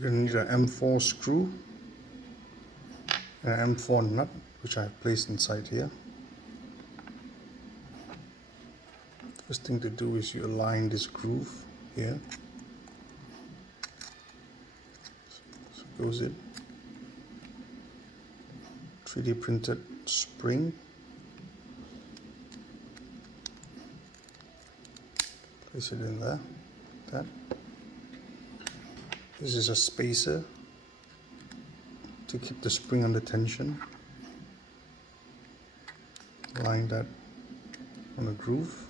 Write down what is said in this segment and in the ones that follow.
You're going to need an M4 screw and an M4 nut, which I have placed inside here. First thing to do is you align this groove here. So goes it. 3D printed spring. Place it in there. That. This is a spacer to keep the spring under tension. Line that on a groove.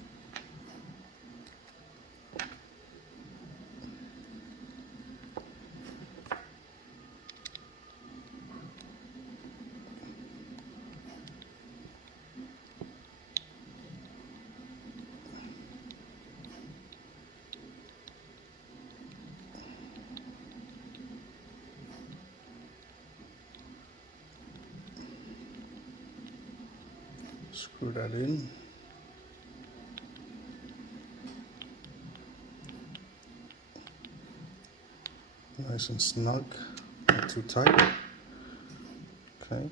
Screw that in. Nice and snug, not too tight. Okay.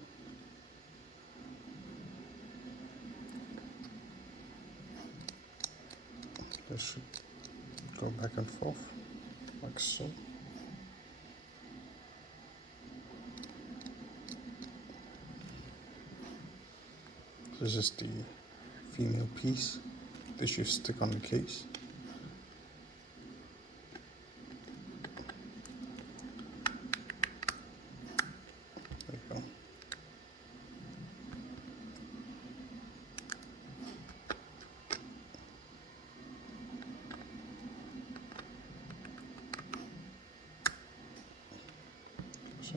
This should go back and forth, like so. This is the female piece. This should stick on the case. There you go. So